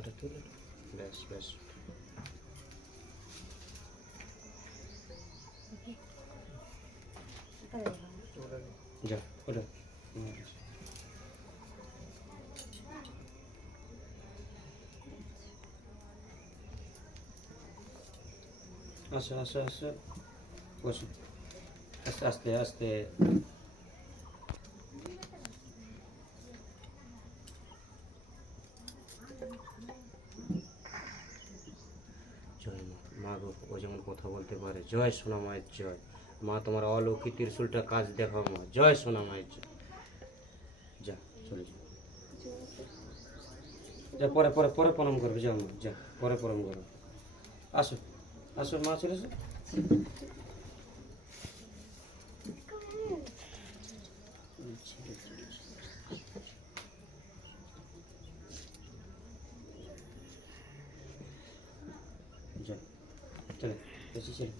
মাথাটা তুলে ব্যাস ব্যাস যা ওটা আসো আসো আসো বসো আস্তে আস্তে আস্তে জয় মা গো ও যেমন কথা বলতে পারে জয় সোনা মায়ের জয় মা তোমার অলৌকিক ত্রিশূলটা কাজ দেখাও মা জয় সোনা মায়ের জয় যা চলে যা যা পরে পরে পরে প্রণাম করবে যাও মা যা পরে প্রণাম করবে আসো আসো মা চলে এসো যা চলে বেশি চলে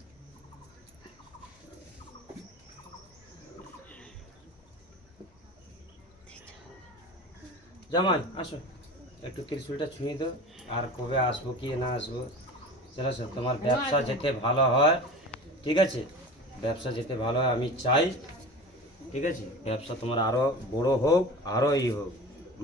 জামাই আসো একটু ত্রিশূলটা ছুঁয়ে দাও আর কবে আসবো কি না আসবো চলো স্যার তোমার ব্যবসা যেতে ভালো হয় ঠিক আছে ব্যবসা যেতে ভালো হয় আমি চাই ঠিক আছে ব্যবসা তোমার আরও বড় হোক আরও হোক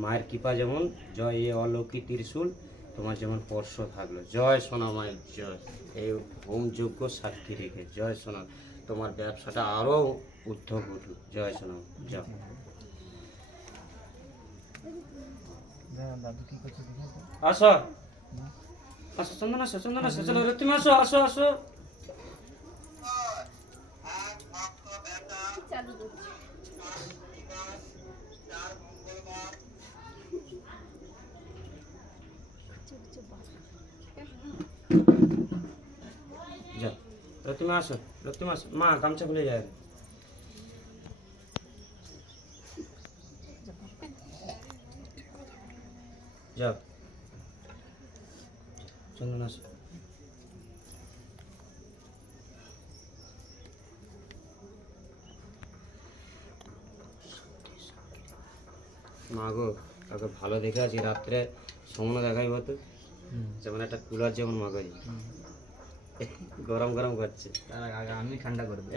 মায়ের কৃপা যেমন জয় এই অলৌকিক ত্রিশূল তোমার যেমন স্পর্শ থাকলো জয় সোনা মায়ের জয় এই হোমযোগ্য সাক্ষী রেখে জয় সোনা তোমার ব্যবসাটা আরও ঊর্ধ্ব উঠুক জয় সোনা জয় আসো আসো চন্দন আসো চলো রে তুমি আসো আসো আসো যা তুমি আসো তুমি আসো মা গামছা খুলে যায় যাও চন্দন আসো মা গো কাউকে ভালো দেখে আছি রাত্রে সময় দেখাই হতো যেমন একটা কুলার যেমন মাগো গরম গরম করছে আমি ঠান্ডা করবো